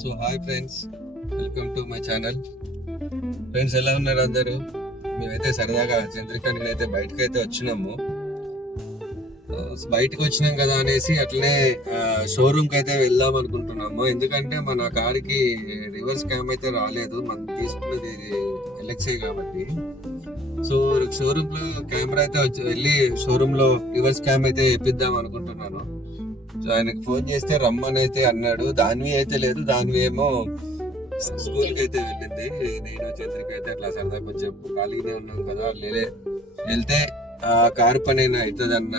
So hi friends, welcome to my channel. Friends ఎలా ఉన్నారు అందరూ? మేమైతే సరదాగా చంద్రిక నేనైతే బయటకు అయితే వచ్చినాము. బయటకు వచ్చినాం కదా అనేసి అట్లనే షోరూమ్కి అయితే వెళ్దాం అనుకుంటున్నాము. ఎందుకంటే మన కార్కి రివర్స్ క్యామ్ అయితే రాలేదు, మనం తీసుకున్నది ఎల్ఎక్స్ఐ కాబట్టి. సో షోరూమ్ లో కెమెరా అయితే వెళ్ళి షోరూమ్ లో రివర్స్ క్యామ్ అయితే వేపిద్దాం అనుకుంటున్నాను. సో ఆయనకు ఫోన్ చేస్తే రమ్మని అయితే అన్నాడు. దానివి అయితే లేదు, దానివి ఏమో స్కూల్ కి అయితే వెళ్ళింది. నేను చంద్రిక అయితే అట్లా సరదా కొంచెం ఖాళీగానే ఉన్నాం కదా, వెళ్తే ఆ కారు పని అయినా అవుతుంది అన్న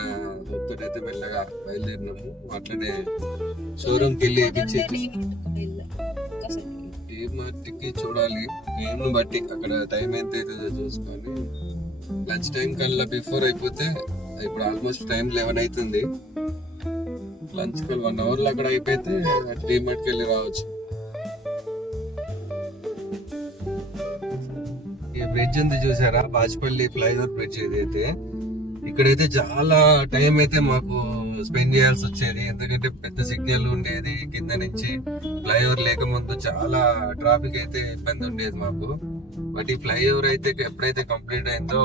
అయితే మెల్లగా బయలుదేరినాము. అట్లనే షోరూమ్ కి వెళ్ళి ఏమాటికి చూడాలి, ఏం బట్టి అక్కడ టైం ఎంత అవుతుందో చూసుకొని లంచ్ టైం కల్లా బిఫోర్ అయిపోతే, ఇప్పుడు ఆల్మోస్ట్ టైం 11 అవుతుంది. లంచ్ కల్ 1 అవర్ లో అక్కడ అయిపోతే డిమార్ట్కి వెళ్ళి రావచ్చు. ఈ బ్రిడ్జ్ ఉంది చూసారా, బాజ్పల్లి ఫ్లైఓవర్ బ్రిడ్జ్. ఇదైతే ఇక్కడైతే చాలా టైం అయితే మాకు స్పెండ్ చేయాల్సి వచ్చేది, ఎందుకంటే పెద్ద సిగ్నల్ ఉండేది. కింద నుంచి ఫ్లైఓవర్ లేక ముందు చాలా ట్రాఫిక్ అయితే ఇబ్బంది ఉండేది మాకు. బట్ ఈ ఫ్లైఓవర్ అయితే ఎప్పుడైతే కంప్లీట్ అయిందో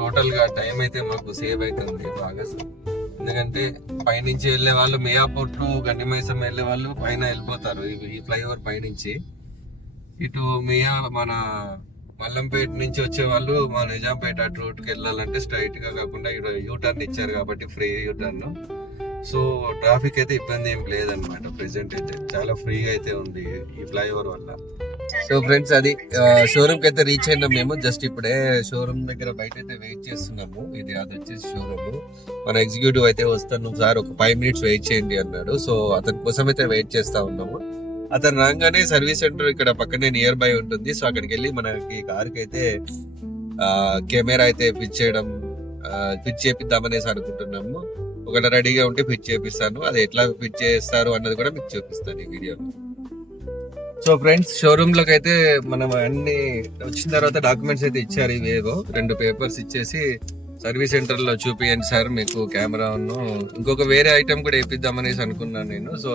టోటల్ గా టైం అయితే మాకు సేవ్ అవుతుంది బాగా. ఎందుకంటే పైనుంచి వెళ్లే వాళ్ళు మియాపూర్ టు గండిమైసం వెళ్లే వాళ్ళు పైన వెళ్ళిపోతారు ఈ ఫ్లైఓవర్ పైనుంచి. ఇటు మన మల్లంపేట నుంచి వచ్చే వాళ్ళు మా నిజాంపేట రోడ్కి వెళ్ళాలంటే స్ట్రైట్ గా కాకుండా ఇక్కడ యూటర్న్ ఇచ్చారు కాబట్టి ఫ్రీ యూటర్న్. సో ట్రాఫిక్ అయితే ఇబ్బంది ఏం లేదనమాట. ప్రెసెంట్ అయితే చాలా ఫ్రీగా అయితే ఉంది ఈ ఫ్లైఓవర్ వల్ల. సో ఫ్రెండ్స్, అది షోరూమ్ కి అయితే రీచ్ అయినాం మేము. జస్ట్ ఇప్పుడే షోరూమ్ దగ్గర బయట అయితే వెయిట్ చేస్తున్నాము. అది వచ్చేసి షోరూమ్. మన ఎగ్జిక్యూటివ్ అయితే వస్తాను సార్, ఒక 5 minutes వెయిట్ చేయండి అన్నాడు. సో అతని కోసం అయితే వెయిట్ చేస్తా ఉన్నాము. అతను రాగానే సర్వీస్ సెంటర్ ఇక్కడ పక్కనే నియర్ బై ఉంటుంది. సో అక్కడికి వెళ్ళి మనకి కార్కి అయితే కెమెరా అయితే ఫిట్ చేపిద్దామనేసి అనుకుంటున్నాము. ఒకటి రెడీగా ఉంటే ఫిట్ చేపిస్తాను. అది ఎట్లా ఫిట్ చేస్తారు అన్నది కూడా మీకు చూపిస్తాను ఈ వీడియోలో. సో ఫ్రెండ్స్, షోరూమ్ లోకి అయితే మనం అన్ని వచ్చిన తర్వాత డాక్యుమెంట్స్ అయితే ఇచ్చారు. ఇవేవో 2 పేపర్స్ ఇచ్చేసి సర్వీస్ సెంటర్ లో చూపియండి సార్ మీకు కెమెరాను, ఇంకొక వేరే ఐటమ్ కూడా వేపిద్దామనేసి అనుకున్నాను నేను. సో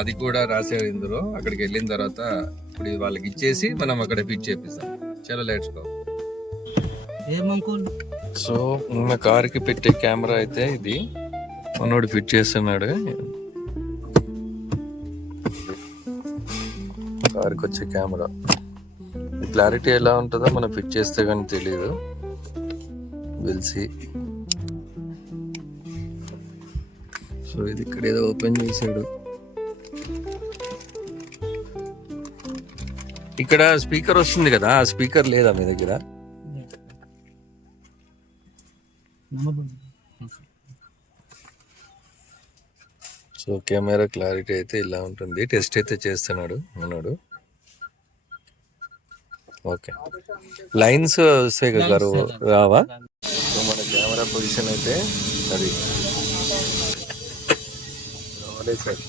అది కూడా రాశారు ఇందులో. అక్కడికి వెళ్ళిన తర్వాత ఇప్పుడు వాళ్ళకి ఇచ్చేసి మనం అక్కడ ఫిట్ చేపిస్తాం. చలో లెట్స్ గో. సో మన కార్ కి పెట్టే కెమెరా అయితే ఇది మనోడు ఫిట్ చేస్తున్నాడు. కార్కి వచ్చే కెమెరా క్లారిటీ ఎలా ఉంటుందో మనం ఫిట్ చేస్తే కానీ తెలియదు. విల్సి. సో ఇది ఇక్కడ ఏదో ఓపెన్ చేసాడు. ఇక్కడ స్పీకర్ వస్తుంది కదా, ఆ స్పీకర్ లేదా మీ దగ్గర? సో కెమెరా క్లారిటీ అయితే ఇలా ఉంటుంది. టెస్ట్ అయితే చేస్తున్నాడు మనోడు. ఓకే, లైన్స్ వస్తాయి కదా రావా? సో మన కెమెరా పొజిషన్ అయితే అది రాలేదు సార్.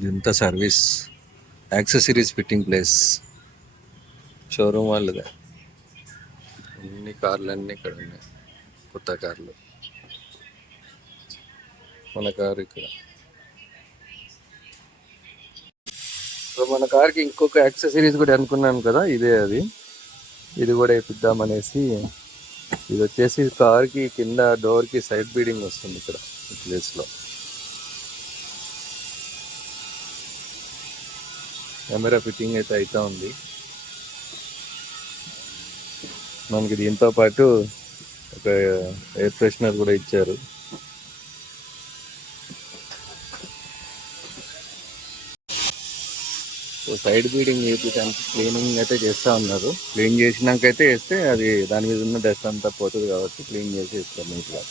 ఇదంతా service accessories fitting place showroom వాళ్ళదే. అన్ని కార్లు అన్నీ ఇక్కడ ఉన్నాయి, కొత్త కార్లు. మన కారు ఇక్కడ. సో మన కార్కి ఇంకొక యాక్సెసరీస్ కూడా అనుకున్నాను కదా, ఇదే అది. ఇది కూడా వేపిద్దామనేసి. ఇది వచ్చేసి కార్కి కింద డోర్కి సైడ్ బీడింగ్ వస్తుంది ఇక్కడ ఈ ప్లేస్లో. కెమెరా ఫిట్టింగ్ అయితే అవుతా ఉంది. మనకి దీంతో పాటు ఒక ఎయిర్ ఫ్రెషనర్ కూడా ఇచ్చారు. సో సైడ్ బీడింగ్ వేయడానికి క్లీనింగ్ అయితే చేస్తూ ఉన్నారు. క్లీన్ చేసినాక అయితే వేస్తే అది దాని మీద ఉన్న డస్ట్ అంతా పోతుంది కాబట్టి క్లీన్ చేసి ఇస్తాను నీట్గా.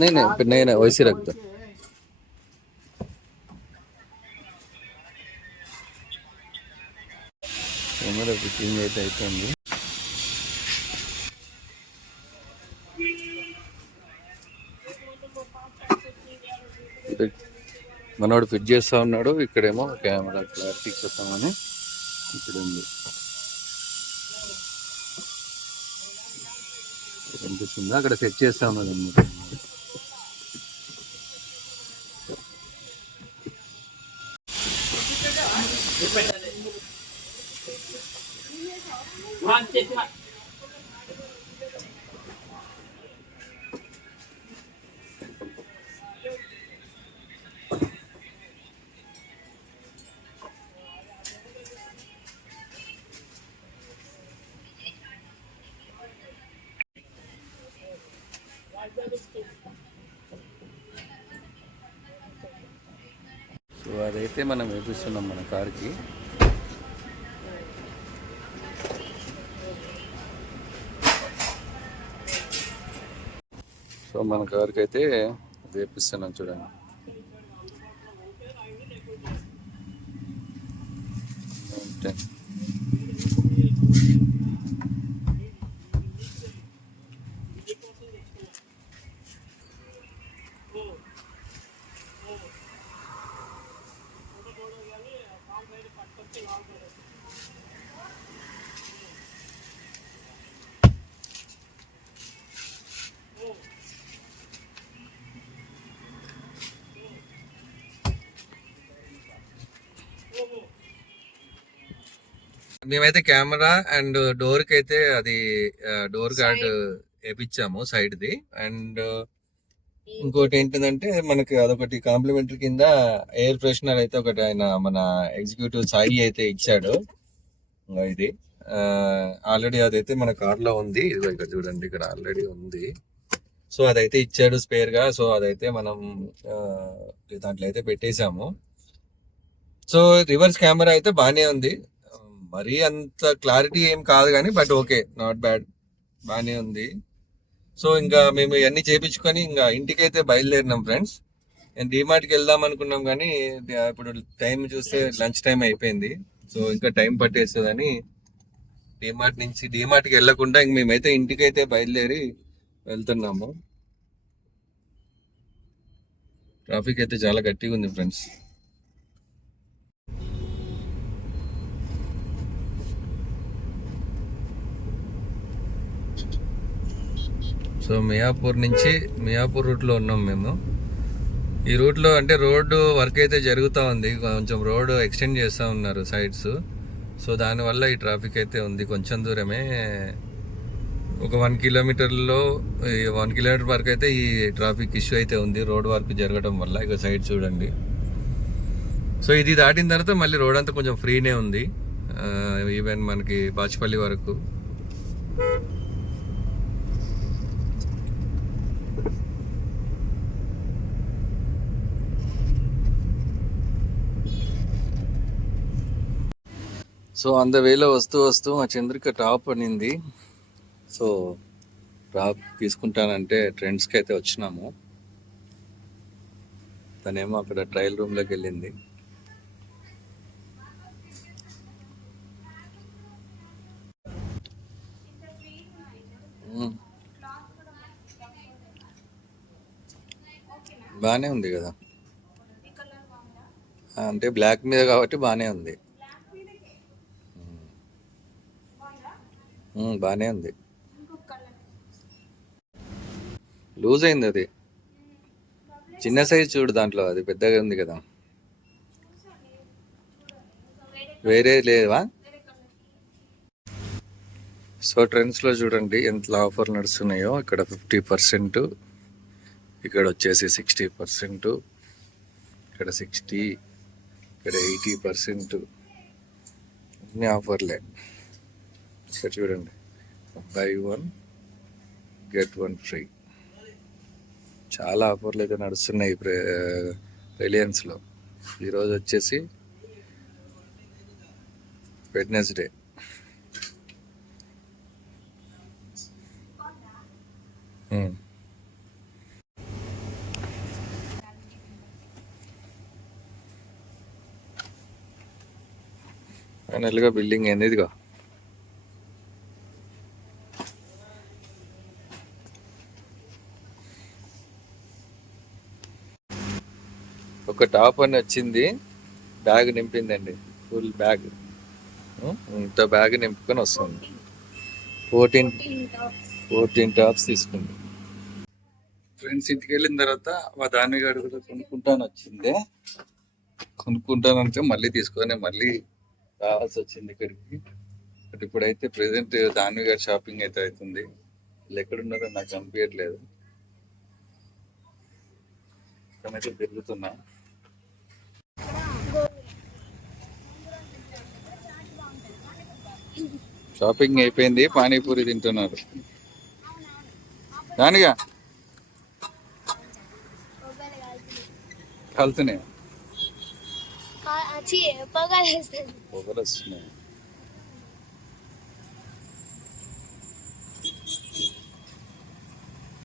नहीं वैसे रखता. కెమెరా ఫిట్టింగ్ అయితే అయిపోయింది. మనోడు ఫిట్ చేస్తా ఉన్నాడు. ఇక్కడేమో కెమెరా క్లారిటీ చూద్దామని ఇక్కడ ఉంది. కనిపిస్తుందా? అక్కడ సెట్ చేస్తా ఉన్నది అన్నమాట. సో అదైతే మనం వేపిస్తున్నాం మన కార్కి. సో మన కార్కి అయితే వేపిస్తున్నాం చూడండి. మేమైతే కెమెరా అండ్ డోర్ కి అయితే అది డోర్ గార్డ్ వేపించాము సైడ్ ది. అండ్ ఇంకోటి ఏంటిదంటే మనకి అదొకటి కాంప్లిమెంటరీ కింద ఎయిర్ ఫ్రెషనర్ అయితే ఒకటి ఆయన మన ఎగ్జిక్యూటివ్ సాయి అయితే ఇచ్చాడు. ఇది ఆల్రెడీ అదైతే మన కార్ లో ఉంది. ఇదిగో ఇక్కడ చూడండి, ఇక్కడ ఆల్రెడీ ఉంది. సో అదైతే ఇచ్చాడు స్పేర్ గా. సో అదైతే మనం దాంట్లో అయితే పెట్టేశాము. సో రివర్స్ కెమెరా అయితే బానే ఉంది. మరీ అంత క్లారిటీ ఏం కాదు కానీ బట్ ఓకే, నాట్ బ్యాడ్, బానే ఉంది. సో ఇంకా మేము ఇవన్నీ చేపించుకొని ఇంకా ఇంటికైతే బయలుదేరినాం ఫ్రెండ్స్. నేను డిమార్ట్కి వెళ్దాం అనుకున్నాం కానీ ఇప్పుడు టైం చూస్తే లంచ్ టైం అయిపోయింది. సో ఇంకా టైం పట్టేస్తుందని డిమార్ట్కి వెళ్ళకుండా ఇంక మేమైతే ఇంటికైతే బయలుదేరి వెళ్తున్నాము. ట్రాఫిక్ అయితే చాలా గట్టిగా ఉంది ఫ్రెండ్స్. సో మియాపూర్ రూట్లో ఉన్నాం మేము. ఈ రూట్లో అంటే రోడ్డు వర్క్ అయితే జరుగుతూ ఉంది. కొంచెం రోడ్డు ఎక్స్టెండ్ చేస్తూ ఉన్నారు సైడ్స్. సో దానివల్ల ఈ ట్రాఫిక్ అయితే ఉంది. కొంచెం దూరమే, ఒక 1 కిలోమీటర్లో 1 కిలోమీటర్ వరకు అయితే ఈ ట్రాఫిక్ ఇష్యూ అయితే ఉంది రోడ్ వర్క్ జరగడం వల్ల. ఇక సైడ్ చూడండి. సో ఇది దాటిన తర్వాత మళ్ళీ రోడ్ అంతా కొంచెం ఫ్రీనే ఉంది, ఈవెన్ మనకి బాచుపల్లి వరకు. సో అంద వేలో వస్తూ మా చంద్రిక టాప్ అనింది. సో టాప్ తీసుకుంటానంటే ట్రెండ్స్కి అయితే వచ్చినాము. తనేమో అక్కడ ట్రయల్ రూమ్లోకి వెళ్ళింది. బాగానే ఉంది కదా, అంటే బ్లాక్ మీద కాబట్టి బాగానే ఉంది. బాగానే ఉంది. లూజ్ అయింది అది, చిన్న సైజ్ చూడు, దాంట్లో అది పెద్దగా ఉంది కదా. వేరే లేవా? సో ట్రెండ్స్లో చూడండి ఎంత ఆఫర్ నడుస్తున్నాయో. ఇక్కడ 50%, ఇక్కడ వచ్చేసి 60%, ఇక్కడ 60, ఇక్కడ 80%, అన్ని ఆఫర్లే. ఇక్కడ చూడండి, buy 1 get 1 ఫ్రీ. చాలా ఆఫర్లు అయితే నడుస్తున్నాయి రిలయన్స్లో. ఈరోజు వచ్చేసి వెడ్నెస్డే. ఫైనల్ గా బిల్డింగ్ ఏంది ఇదిగో. ఒక టాప్ అని వచ్చింది, బ్యాగ్ నింపిందండి, ఫుల్ బ్యాగ్. ఇంత బ్యాగ్ నింపుకొని వస్తుంది. 14 టాప్స్ తీసుకుంది. ఫ్రెండ్స్ ఇంటికి వెళ్ళిన తర్వాత మా దాని గారు కూడా కొనుక్కుంటానంటే మళ్ళీ తీసుకొని మళ్ళీ రావాల్సి వచ్చింది ఇక్కడికి. బట్ ఇప్పుడైతే ప్రెసెంట్ దాని గారి షాపింగ్ అయితే అవుతుంది. వీళ్ళు ఎక్కడున్నారో నాకు కనిపించట్లేదు. అయితే తిరుగుతున్నా. షాపింగ్ అయిపోయింది, పానీపూరి తింటున్నారు. దానిగా కాలుతున్నాయి, పొగలు వస్తున్నాయి.